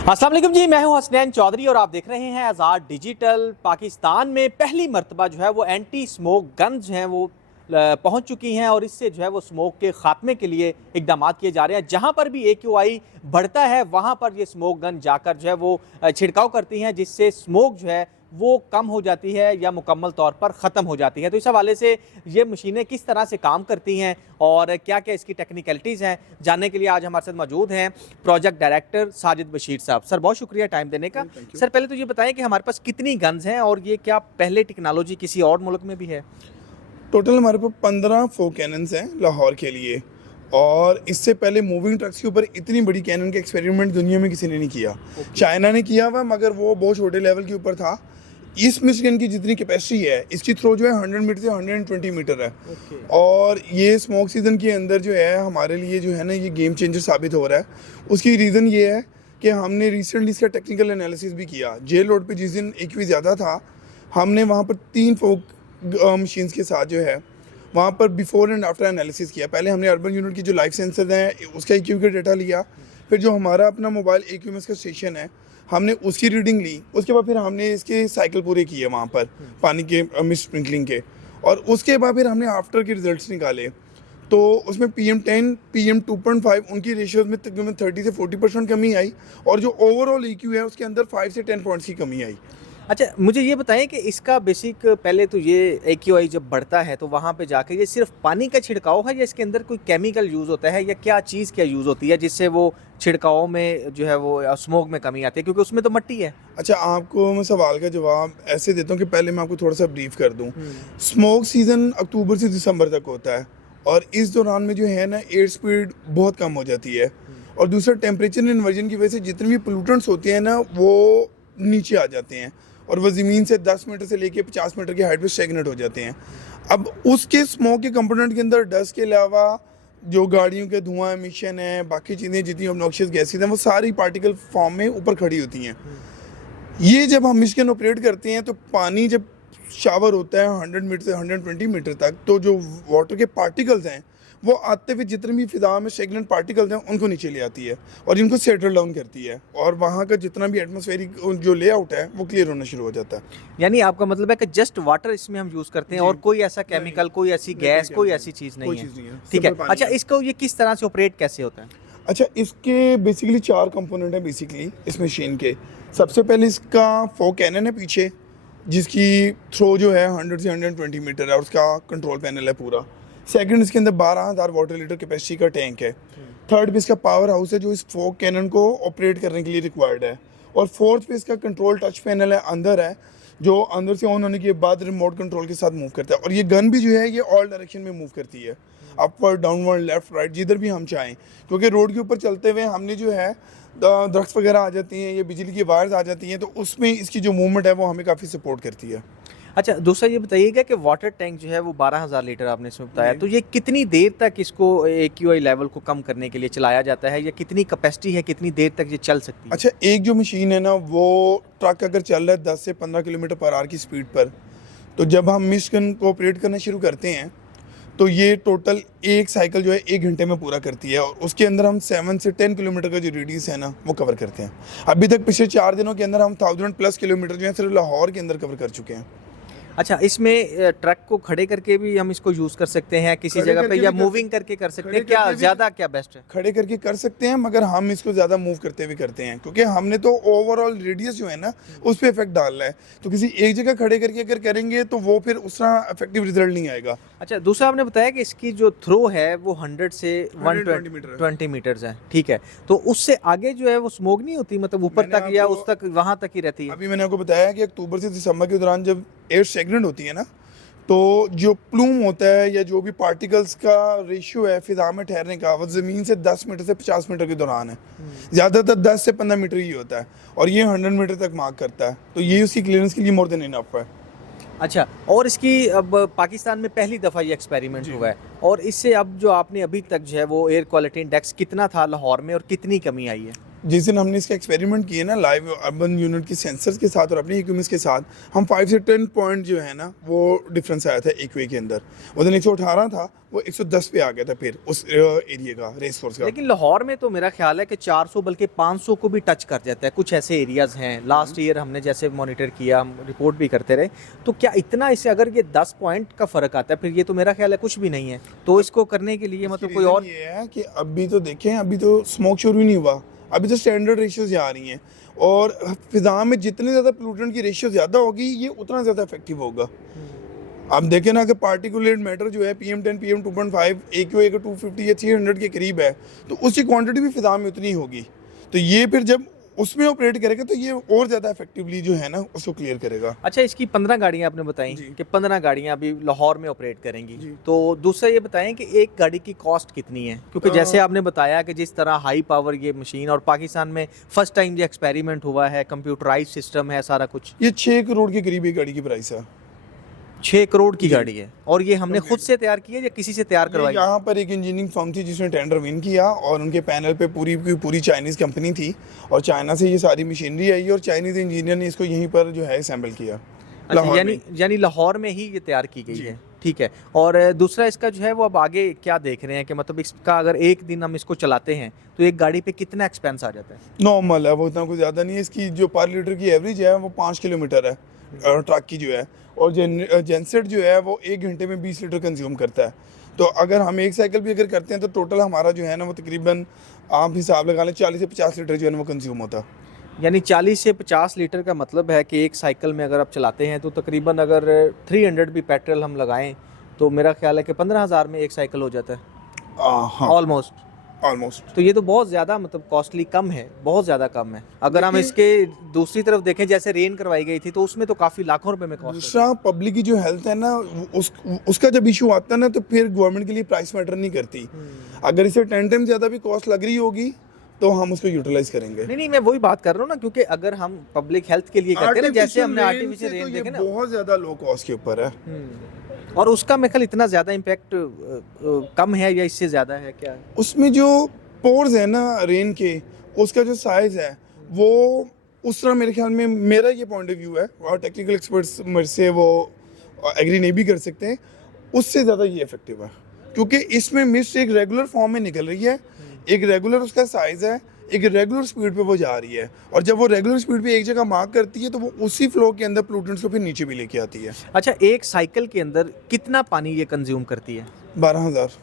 अस्सलाम वालेकुम जी, मैं हूं हसनैन चौधरी और आप देख रहे हैं आज़ाद डिजिटल। पाकिस्तान में पहली मर्तबा जो है वो एंटी स्मोक गन जो हैं वो पहुंच चुकी हैं और इससे जो है वो स्मोक के ख़ात्मे के लिए इकदाम किए जा रहे हैं। जहां पर भी AQI बढ़ता है वहां पर ये स्मोक गन जाकर जो है वो छिड़काव करती हैं, जिससे स्मोक जो है वो कम हो जाती है या मुकम्मल तौर पर ख़त्म हो जाती है। तो इस हवाले से ये मशीनें किस तरह से काम करती हैं और क्या क्या इसकी टेक्निकलिटीज़ हैं, जानने के लिए आज हमारे साथ मौजूद हैं प्रोजेक्ट डायरेक्टर साजिद बशीर साहब। सर, बहुत शुक्रिया टाइम देने का। सर, पहले तो ये बताएं कि हमारे पास कितनी गन्स हैं और ये क्या पहले टेक्नोलॉजी किसी और मुल्क में भी है? टोटल हमारे पास 15 फोक कैनन्स हैं लाहौर के लिए। और इससे पहले मूविंग ट्रक्स के ऊपर इतनी बड़ी कैनन का एक्सपेरिमेंट दुनिया में किसी ने नहीं किया। चाइना ने किया हुआ, मगर वो बहुत छोटे लेवल के ऊपर था। इस मिशन की जितनी कैपेसिटी है, इसकी थ्रो जो है 100 मीटर से 120 मीटर है। और ये स्मोक सीजन के अंदर जो है हमारे लिए जो है ना, ये गेम चेंजर साबित हो रहा है। उसकी रीज़न ये है कि हमने रिसेंटली इसका टेक्निकल एनालिसिस भी किया। जेल रोड पे जिस दिन AQI ज़्यादा था, हमने वहाँ पर 3 फोक मशीन्स के साथ जो है वहाँ पर बिफोर एंड आफ्टर एनालिसिस किया। पहले हमने अर्बन यूनिट की जो लाइव सेंसर हैं उसका AQI का डेटा लिया, फिर जो हमारा अपना मोबाइल AQMS का स्टेशन है हमने उसकी रीडिंग ली। उसके बाद फिर हमने इसके साइकिल पूरे किए वहाँ पर पानी के मिस्ट स्प्रिंकलिंग के, और उसके बाद फिर हमने आफ्टर के रिजल्ट्स निकाले। तो उसमें PM10 PM2.5 उनकी रेशियोज में तकरीबन 30 से 40% कमी आई, और जो ओवरऑल EQ है उसके अंदर 5 से 10 पॉइंट्स की कमी आई। अच्छा, मुझे ये बताएं कि इसका बेसिक पहले तो ये AQI जब बढ़ता है तो वहाँ पे जाके ये सिर्फ पानी का छिड़काव है या इसके अंदर कोई केमिकल यूज़ होता है या क्या चीज़ क्या यूज़ होती है जिससे वो छिड़काव में जो है वो स्मोक में कमी आती है, क्योंकि उसमें तो मिट्टी है? अच्छा, आपको मैं सवाल का जवाब ऐसे देता हूँ कि पहले मैं आपको थोड़ा सा ब्रीफ कर दूँ। स्मोक सीज़न अक्टूबर से दिसंबर तक होता है, और इस दौरान में जो है ना एयर स्पीड बहुत कम हो जाती है। और दूसरा, टेम्परेचर इन्वर्जन की वजह से जितने भी पोल्यूटेंट्स होते हैं ना वो नीचे आ जाते हैं, और वह ज़मीन से 10 मीटर से लेके 50 मीटर की हाइट पे स्टेगनेट हो जाते हैं। अब उसके स्मोक के कंपोनेंट के अंदर डस्ट के अलावा जो गाड़ियों के धुआं एमिशन है, बाकी चीज़ें जितनी ऑब्नॉक्शियस गैसेज हैं, वो सारी पार्टिकल फॉर्म में ऊपर खड़ी होती हैं। ये जब हम मिशन ऑपरेट करते हैं तो पानी जब शावर होता है 100 मीटर से 120 मीटर तक, तो जो वाटर के पार्टिकल्स हैं वो आते हुए जितने भी फिजा में स्टेगनेंट पार्टिकल्स हैं उनको नीचे ले आती है और इनको सेटल डाउन करती है, और वहाँ का जितना भी एटमॉस्फेरिक जो लेआउट है वो क्लियर होना शुरू हो जाता है। यानी आपका मतलब है कि जस्ट वाटर इसमें हम यूज़ करते हैं और कोई ऐसा केमिकल, कोई ऐसी गैस, कोई ऐसी चीज़ नहीं है? ठीक है। अच्छा, इसको ये किस तरह से ऑपरेट कैसे होता है? अच्छा, इसके बेसिकली 4 कंपोनेंट है बेसिकली इस मशीन के। सबसे पहले इसका फोक कैनन है पीछे, जिसकी थ्रो जो है 100 से 120 मीटर है, और उसका कंट्रोल पैनल है पूरा। सेकंड, इसके अंदर 12,000 वाटर लीटर कैपेसिटी का टैंक है। थर्ड पे इसका पावर हाउस है जो इस फोक कैनन को ऑपरेट करने के लिए रिक्वायर्ड है। और फोर्थ पे इसका कंट्रोल टच पैनल है, अंदर है, जो अंदर से ऑन होने के बाद रिमोट कंट्रोल के साथ मूव करता है। और ये गन भी जो है ये ऑल डायरेक्शन में मूव करती है, अपवर्ड, डाउनवर्ड, लेफ्ट, राइट, जिधर भी हम चाहें। क्योंकि रोड के ऊपर चलते हुए हमने जो है दरख्त वगैरह आ जाती हैं, ये बिजली की वायर्स आ जाती हैं, तो उसमें इसकी जो मूवमेंट है वो हमें काफ़ी सपोर्ट करती है। अच्छा, दूसरा ये बताइएगा कि वाटर टैंक जो है वो 12,000 लीटर आपने इसमें बताया, तो ये कितनी देर तक इसको AQI लेवल को कम करने के लिए चलाया जाता है या कितनी कैपेसिटी है, कितनी देर तक ये चल सकती है? अच्छा, एक जो मशीन है ना वो ट्रक अगर चल रहा है 10 से 15 किलोमीटर पर आवर की स्पीड पर, तो जब हम मिशन को ऑपरेट करना शुरू करते हैं तो ये टोटल एक साइकिल जो है 1 घंटे में पूरा करती है, और उसके अंदर हम 7 से 10 किलोमीटर का जो रेडियस है ना वो कवर करते हैं। अभी तक पिछले 4 दिनों के अंदर हम 1000+ किलोमीटर जो है सिर्फ लाहौर के अंदर कवर कर चुके हैं। अच्छा, इसमें ट्रक को खड़े करके भी हम इसको यूज़ कर सकते हैं किसी जगह पे, या मूविंग करके कर सकते हैं? क्या ज़्यादा क्या बेस्ट है? खड़े करके कर सकते हैं, मगर हम इसको ज़्यादा मूव करते हुए करते हैं, क्योंकि हमने तो ओवरऑल रेडियस जो है ना उस पर इफेक्ट डालना है। तो किसी एक जगह खड़े करके अगर करेंगे तो वो फिर उस तरह इफेक्टिव रिजल्ट नहीं आएगा। अच्छा, दूसरा आपने बताया कि इसकी जो थ्रो है वो 100 से 120 मीटर्स है, ठीक है, तो उससे आगे जो है वो स्मोक नहीं होती, मतलब ऊपर तक या उस तक वहाँ तक ही रहती है? अभी मैंने आपको बताया कि अक्टूबर से दिसंबर के दौरान जब एयर स्टेगनेंट होती है ना, तो जो प्लूम होता है या जो भी पार्टिकल्स का रेशियो है फिजा में ठहरने का, वो ज़मीन से 10 मीटर से 50 मीटर के दौरान है। ज़्यादातर 10 से 15 मीटर ही होता है, और ये 100 मीटर तक मार्क करता है, तो ये उसकी क्लियरेंस के लिए मोर देन इनफ है। अच्छा, और इसकी अब पाकिस्तान में पहली दफ़ा ये एक्सपेरिमेंट हुआ है, और इससे अब जो आपने अभी तक जो है वो एयर क्वालिटी इंडेक्स कितना था लाहौर में और कितनी कमी आई है? जिस दिन हमने इसका एक्सपेरिमेंट किए ना लाइव अर्बन यूनिट के सेंसर्स के साथ और अपने इक्विपमेंट्स के साथ, हम 5 से 10 पॉइंट जो है ना वो डिफरेंस आया था एक वे के अंदर। उस दिन 118 था, वो 110 पे आ गया था फिर उस एरिया का, रेस कोर्स का। लेकिन लाहौर में तो मेरा ख्याल है कि 400 बल्कि 500 को भी टच कर जाता है, कुछ ऐसे एरियाज हैं। लास्ट ईयर हमने जैसे मॉनिटर किया, हम रिपोर्ट भी करते रहे, तो क्या इतना इससे अगर ये 10 पॉइंट का फ़र्क आता है फिर ये तो मेरा ख्याल है कुछ भी नहीं है। तो इसको करने के लिए मतलब कोई और ये है कि अभी तो देखें, अभी तो स्मोक शुरू नहीं हुआ, अभी तो स्टैंडर्ड रेशियोज आ रही हैं, और फिजा में जितने ज़्यादा पोल्यूटेंट की रेशियो ज़्यादा होगी ये उतना ज़्यादा इफेक्टिव होगा। आप देखें ना कि पार्टिकुलेट मैटर जो है PM10 PM2.5 AQI का 250 या 300 के करीब है, तो उसकी क्वांटिटी भी फिजा में उतनी ही होगी। तो ये फिर जब उसमें ऑपरेट करेगा तो ये और ज़्यादा इफेक्टिवली जो है ना उसको क्लियर करेगा। अच्छा, इसकी 15 गाड़ियाँ आपने बताई कि 15 गाड़ियाँ अभी लाहौर में ऑपरेट करेंगी, तो दूसरा ये बताएं कि एक गाड़ी की कॉस्ट कितनी है, क्योंकि जैसे आपने बताया कि जिस तरह हाई पावर ये मशीन, और पाकिस्तान में फर्स्ट टाइम ये एक्सपेरिमेंट हुआ है, कंप्यूटराइज सिस्टम है सारा कुछ। ये 6 करोड़ के करीब एक गाड़ी की प्राइस है। 6 करोड़ की गाड़ी है, और ये हमने खुद से तैयार की है या किसी से तैयार करवाई? यहाँ पर एक इंजीनियरिंग फर्म थी जिसने टेंडर विन किया, और उनके पैनल पे पूरी की पूरी चाइनीज़ कंपनी थी, और चाइना से ये सारी मशीनरी आई और चाइनीज़ इंजीनियर ने इसको यहीं पर जो है असेंबल किया। अच्छा, यानी लाहौर में ही ये तैयार की गई है, ठीक है। और दूसरा इसका जो है वो अब आगे क्या देख रहे हैं कि मतलब इसका अगर एक दिन हम इसको चलाते हैं तो एक गाड़ी पे कितना एक्सपेंस आ जाता है? नॉर्मल है वो, इतना कुछ ज़्यादा नहीं है। इसकी जो पर लीटर की एवरेज है वो 5 किलोमीटर है ट्रक की जो है, और जेनसेट जो है वो 1 घंटे में 20 लीटर कंज्यूम करता है। तो अगर हम एक साइकिल भी अगर करते हैं तो टोटल हमारा जो है ना वो तकरीबन आप हिसाब लगा लें 40 से 50 लीटर जो है ना वो कंज्यूम होता है। यानी 40 से 50 लीटर का मतलब है कि एक साइकिल में अगर आप चलाते हैं तो तकरीबन अगर 300 भी पेट्रोल हम लगाएं तो मेरा ख्याल है कि 15,000 में एक साइकिल हो जाता है ऑलमोस्ट। तो ये तो बहुत ज़्यादा मतलब कॉस्टली कम है, बहुत ज़्यादा कम है। अगर हम इसके दूसरी तरफ देखें, जैसे रेन करवाई गई थी तो उसमें तो काफ़ी लाखों रुपए में कॉस्ट। दूसरा पब्लिक की जो हेल्थ है ना उसका जब इशू आता है ना तो फिर गवर्नमेंट के लिए प्राइस मैटर नहीं करती। अगर इसे 10 टाइम ज़्यादा भी कॉस्ट लग रही होगी तो हम उसको यूटिलाइज करेंगे। नहीं, मैं वही बात कर रहा हूँ ना, क्योंकि अगर हम पब्लिक हेल्थ के लिए करते हैं ना, जैसे हमने आर्टिफिशियल रेन देखे ना, बहुत ज़्यादा लो कॉस्ट के ऊपर है, और उसका मेरे ख्याल इतना ज़्यादा इम्पैक्ट कम है या इससे ज़्यादा है क्या? उसमें जो पोर्स है ना रेन के, उसका जो साइज है वो उस तरह मेरे ख्याल में, मेरा ये पॉइंट ऑफ व्यू है, और टेक्निकल एक्सपर्ट्स मेरे से वो एग्री नहीं भी कर सकते हैं, उससे ज़्यादा ये इफेक्टिव है, क्योंकि इसमें मिस्ट एक रेगुलर फॉर्म में निकल रही है, एक रेगुलर उसका साइज है, एक रेगुलर स्पीड पे वो जा रही है, और जब वो रेगुलर स्पीड पे एक जगह मार्क करती है तो वो उसी फ्लो के अंदर पोल्यूटेंट्स को फिर नीचे भी लेके आती है। अच्छा, एक साइकिल के अंदर कितना पानी ये कंज्यूम करती है? 12,000।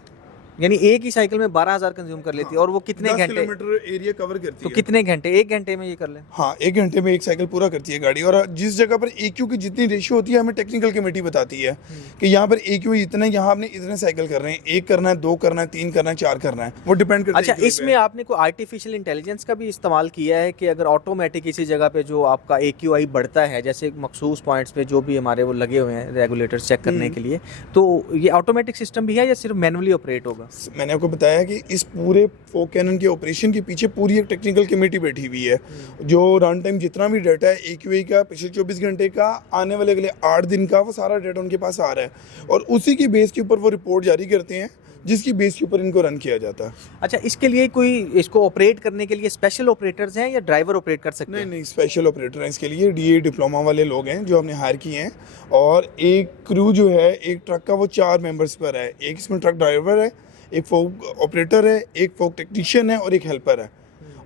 यानी एक ही साइकिल में 12,000 कंज्यूम कर लेती है, और वो कितने 10 घंटे? किलोमीटर एरिया कवर करती तो है। कितने घंटे? 1 घंटे में ये कर लें? हाँ, 1 घंटे में एक साइकिल पूरा करती है गाड़ी। और जिस जगह पर AQ की जितनी रेशियो होती है हमें टेक्निकल कमेटी बताती है कि यहाँ पर AQ इतना, यहाँ आपने इतने साइकिल कर रहे हैं, 1 करना है, 2 करना है, 3 करना है, 4 करना है, वो डिपेंड करता है। अच्छा, इसमें आपने कोई आर्टिफिशियल इंटेलिजेंस का भी इस्तेमाल किया है कि अगर ऑटोमेटिक इसी जगह पे जो आपका AQI बढ़ता है, जैसे मखसूस पॉइंट्स पे जो भी हमारे वो लगे हुए हैं रेगुलेटर्स चेक करने के लिए, तो ये ऑटोमेटिक सिस्टम भी है या सिर्फ मैनुअली ऑपरेट होगा? मैंने आपको बताया कि इस पूरे फोक कैनन के ऑपरेशन के पीछे पूरी एक टेक्निकल कमेटी बैठी हुई है, जो रन टाइम जितना भी डाटा है AQI का, पिछले 24 घंटे का, आने वाले अगले 8 दिन का, वो सारा डाटा उनके पास आ रहा है, और उसी की बेस के ऊपर वो रिपोर्ट जारी करते हैं, जिसकी बेस के ऊपर इनको रन किया जाता है। अच्छा, इसके लिए कोई इसको ऑपरेट करने के लिए स्पेशल ऑपरेटर्स हैं या ड्राइवर ऑपरेट कर सकते हैं? नहीं, स्पेशल ऑपरेटर हैं इसके लिए, DA डिप्लोमा वाले लोग हैं जो हमने हायर किए हैं, और एक क्रू जो है एक ट्रक का वो 4 मेंबर्स पर है। एक इसमें ट्रक ड्राइवर है, एक फोक ऑपरेटर है, एक फोक टेक्नीशियन है, और एक हेल्पर है।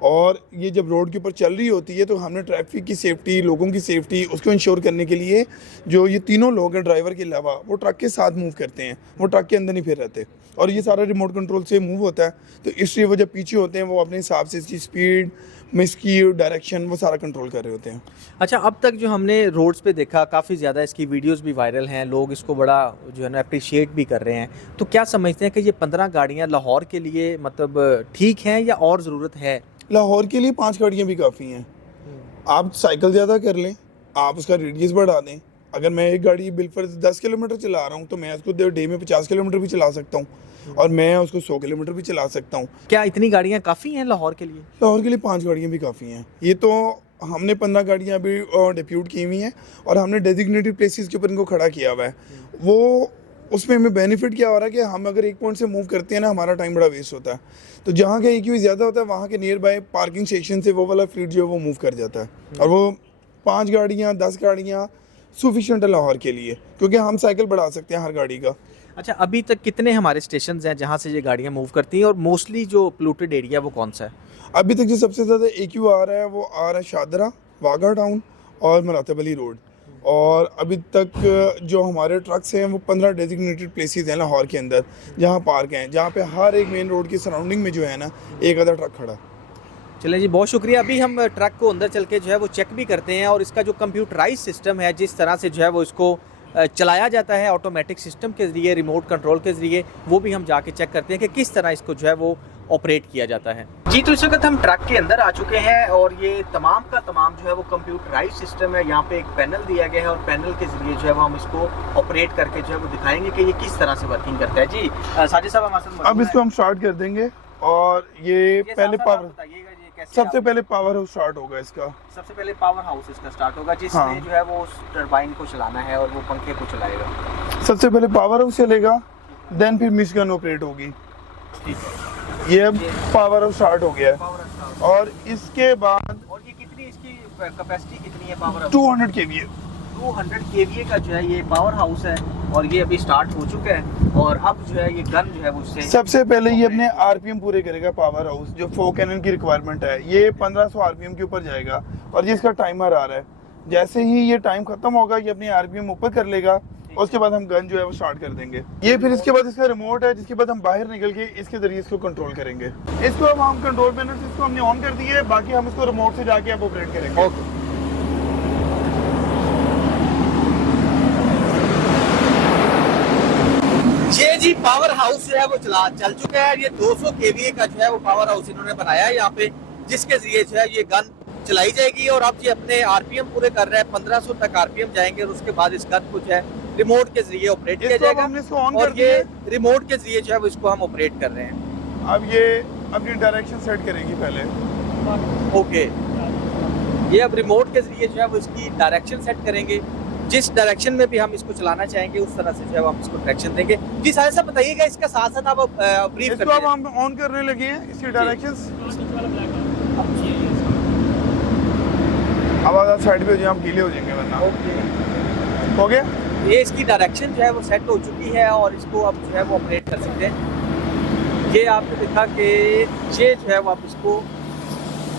और ये जब रोड के ऊपर चल रही होती है तो हमने ट्रैफिक की सेफ्टी, लोगों की सेफ्टी, उसको इंश्योर करने के लिए जो ये तीनों लोग हैं ड्राइवर के अलावा, वो ट्रक के साथ मूव करते हैं, वो ट्रक के अंदर नहीं फिर रहते, और ये सारा रिमोट कंट्रोल से मूव होता है। तो इसलिए वो जब पीछे होते हैं वो अपने हिसाब से इसकी स्पीड, इसकी डायरेक्शन, वो सारा कंट्रोल कर रहे होते हैं। अच्छा, अब तक जो हमने रोड्स पे देखा, काफ़ी ज़्यादा इसकी वीडियोस भी वायरल हैं, लोग इसको बड़ा जो है ना अप्रिशिएट भी कर रहे हैं, तो क्या समझते हैं कि ये 15 गाड़ियाँ लाहौर के लिए मतलब ठीक हैं या और ज़रूरत है? लाहौर के लिए 5 गाड़ियाँ भी काफ़ी हैं। आप साइकिल ज़्यादा कर लें, आप उसका रेडियस बढ़ा दें। अगर मैं एक गाड़ी बिलफर्ज 10 किलोमीटर चला रहा हूँ तो मैं उसको डे में 50 किलोमीटर भी चला सकता हूँ, और मैं उसको 100 किलोमीटर भी चला सकता हूँ। क्या इतनी गाड़ियाँ काफ़ी हैं लाहौर के लिए? लाहौर के लिए 5 गाड़ियाँ भी काफ़ी हैं। ये तो हमने 15 गाड़ियाँ अभी डिप्यूट की हुई हैं, और हमने डेजिग्नेटेड प्लेसेस के ऊपर इनको खड़ा किया हुआ है। वो उसमें हमें बेनिफिट क्या हो रहा है कि हम अगर एक पॉइंट से मूव करते हैं ना, हमारा टाइम बड़ा वेस्ट होता है। तो जहाँ का EQ ज़्यादा होता है वहाँ के नियर बाय पार्किंग स्टेशन से वो वाला फ्लीट जो है वो मूव कर जाता है। और वो 5 गाड़ियाँ 10 गाड़ियाँ सफिशिएंट है लाहौर के लिए, क्योंकि हम साइकिल बढ़ा सकते हैं हर गाड़ी का। अच्छा, अभी तक कितने हमारे स्टेशन हैं जहाँ से ये गाड़ियाँ मूव करती हैं, और मोस्टली जो पोल्यूटेड एरिया वो कौन सा है? अभी तक जो सबसे ज़्यादा EQ आ रहा है वो आ रहा है शादरा, वाघा टाउन और मरातब अली रोड। और अभी तक जो हमारे ट्रक्स हैं वो 15 डेजिग्नेटेड प्लेसेस हैं लाहौर के अंदर जहाँ पार्क हैं, जहाँ पे हर एक मेन रोड की सराउंडिंग में जो है ना एक आधा ट्रक खड़ा। चलिए जी, बहुत शुक्रिया। अभी हम ट्रक को अंदर चल के जो है वो चेक भी करते हैं, और इसका जो कंप्यूटराइज सिस्टम है, जिस तरह से जो है वो इसको चलाया जाता है ऑटोमेटिक सिस्टम के ज़रिए, रिमोट कंट्रोल के ज़रिए, वो भी हम जाके चेक करते हैं कि किस तरह इसको जो है वो ऑपरेट किया जाता है। जी, तो इस वक्त हम ट्रक के अंदर आ चुके हैं, और ये तमाम का तमाम जो है वो कंप्यूटराइज सिस्टम है। यहाँ पे एक पैनल दिया गया है, और पैनल के ज़रिए जो है वो हम इसको ऑपरेट करके जो है वो दिखाएंगे कि ये किस तरह से वर्किंग करता है। जी साजिद साहब हमारे साथ मौजूद अब इसको हैं। हम स्टार्ट कर देंगे, और ये पहले साहब, आप पावर बताइएगा ये कैसे सबसे आप- पहले पावर हाउस स्टार्ट होगा इसका। सबसे पहले पावर हाउस इसका स्टार्ट होगा, जिसने हाँ। जो है वो उस टरबाइन को चलाना है और वो पंखे को चलाएगा। सबसे पहले पावर हाउस चलेगा, देन फिर मिशगन ऑपरेट होगी। ठीक है, ये अब पावर हाउस स्टार्ट हो गया है, पावर हाउस। और इसके बाद और ये कितनी, इसकी कैपेसिटी कितनी है पावर हाउस? 200 kVA 200 kVA का जो है ये पावर हाउस है, और ये अभी स्टार्ट हो चुका है। और अब जो है ये गन जो है वो उससे सबसे पहले ये अपने RPM पूरे करेगा। पावर हाउस जो 4 कैनन की रिक्वायरमेंट है, ये 1500 RPM के ऊपर जाएगा, और ये इसका टाइमर आ रहा है। जैसे ही ये टाइम खत्म होगा ये अपनी RPM ऊपर कर लेगा, और उसके बाद हम गन जो है वो स्टार्ट कर देंगे। ये फिर इसके बाद इसका रिमोट है, जिसके बाद हम बाहर निकल के इसके जरिए इसको कंट्रोल करेंगे। इसको अब हम कंट्रोल पैनल से इसको हमने ऑन कर दिए, बाकी हम इसको रिमोट से जाके अब ऑपरेट करेंगे। ओके। ये जी पावर हाउस जो है वो चल चुका है। ये 200 kVA का जो है वो पावर हाउस इन्होंने बनाया है यहाँ पे, जिसके जरिए जो है ये गन चलाई जाएगी। और अब ये अपने RPM पूरे कर रहा है, 1500 तक RPM जाएंगे, और उसके बाद इस गन को जो है रिमोट के जरिए ऑपरेट किया इसको अब जाएगा। हमने इसको ऑन कर और ये दिया। रिमोट के जरिए जो है वो इसको हम ऑपरेट कर रहे हैं। अब ये अपनी डायरेक्शन सेट करेगी पहले। ओके, ये अब रिमोट के जरिए जो है वो इसकी डायरेक्शन सेट करेंगे। जिस डायरेक्शन में भी हम इसको चलाना चाहेंगे उस तरह से जो है वो हम इसको डायरेक्शन देंगे। जी साहिब साहब बताइएगा, इसका साथ साथ आप ब्रीफ इसको अब हम ऑन करने लगे हैं, इसकी डायरेक्शंस। अब आधा साइड पे हो जाए, हम गीले हो जाएंगे वरना। हो गया। ये इसकी डायरेक्शन जो है वो सेट हो चुकी है, और इसको अब जो है वो ऑपरेट कर सकते हैं। ये आपको दिखा कि ये जो है वो आप इसको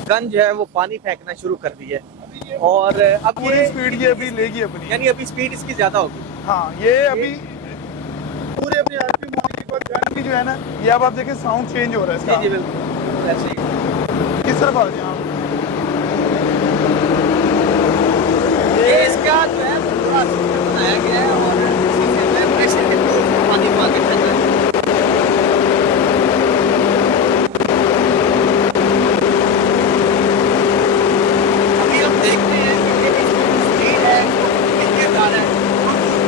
गन जो है वो पानी फेंकना शुरू कर दी है, और अब पूरी ये स्पीड ये अभी लेगी अपनी। यानी अभी स्पीड इसकी ज्यादा होगी। हाँ, ये अभी पूरे अपने RPM होने के बाद गन की जो है ना, ये अब आप देखें साउंड चेंज हो रहा है जी इसका। जी बिल्कुल ऐसे ही। किस तरफ आ जाए आप? ये इसका जो है वो पूरा सिस्टम बनाया गया है, और इसी से जो है प्रेशर के थ्रू पानी को आगे फेंका है। अभी हम देख रहे हैं कि ये इसकी जो स्पीड है वो कितनी जा रहा है, और इसकी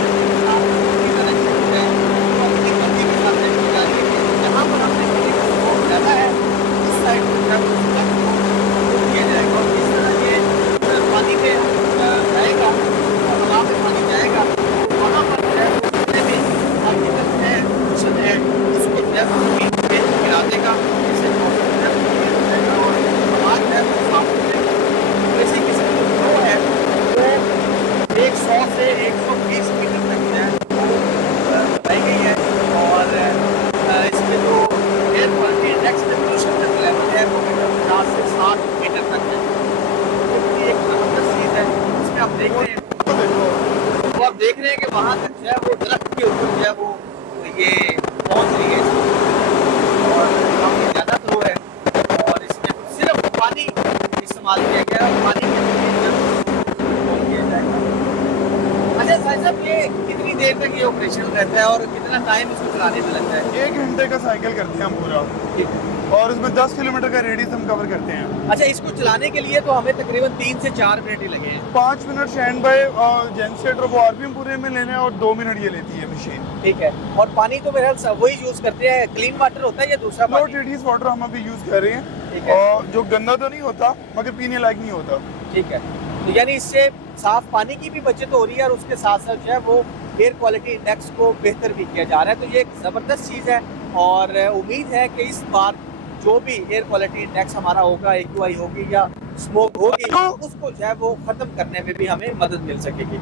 डायरेक्शन जो है वो अपनी मर्जी के साथ देखी जा रही है। जहाँ पर हमने किसी का स्कोप डाला है, उस साइड पर जो है वो उसका स्कोप किया जाएगा, और इस तरह ये पानी में जाएगा, और हवा में पानी जाएगा, तो वहाँ पर जो है वो जितने भी आर्टिकल है, कुशन है, उसको जो है वो बीच में गिरा देगा। इससे मौसम जो है वो clear हो जाएगा, और हवा जो है वो साफ हो जाएगी। तो इसी किस्म की फ्लो है वो 100 से 120 मीटर तक जो है वो बताई गई है, और इसमें जो air quality index pollution level है वो 50 से 60 मीटर तक है। ये एक जबरदस्त चीज़ है। इसमें आप देख रहे हैं, वो आप देख रहे हैं कि वहाँ तक जो है वो दरख्त के ऊपर जो है वो ये पहुँच रही है, और काफ़ी ज़्यादा फ्लो है, और इसमें सिर्फ पानी इस्तेमाल किया गया है, और पानी के जरिए जो है वो कंट्रोल किया जाएगा। अच्छा साहिब साहब, ये कितनी देर तक ये ऑपरेशन रहता है, और कितना टाइम इसको चलाने में लगता है? 1 घंटे का साइकिल करते हैं हम पूरा, ठीक है। और उसमें 10 किलोमीटर का रेडियस हम कवर करते हैं। अच्छा, इसको चलाने के लिए तो हमें तकरीबन 3 से 4 मिनट ही लगे हैं। 5 मिनट स्टैंड बाय और जेनसेटर को RPM पूरे में लेने हैं, और 2 मिनट ये लेती है मशीन। ठीक है। और पानी तो मेरे ख्याल वही यूज करते हैं, क्लीन वाटर होता है या दूसरा लो पानी? टेडियस वाटर हम अभी यूज कर रहे ठीक हैं, है। और जो गंदा तो नहीं होता मगर पीने लायक नहीं होता। ठीक है, तो यानी इससे साफ पानी की भी बचत हो रही है और उसके साथ साथ जो है वो एयर क्वालिटी इंडेक्स को बेहतर भी किया जा रहा है। तो ये एक ज़बरदस्त चीज़ है और उम्मीद है कि इस बार जो भी एयर क्वालिटी इंडेक्स हमारा होगा, AQI होगी या स्मोक होगी, उसको जो है वो ख़त्म करने में भी हमें मदद मिल सकेगी।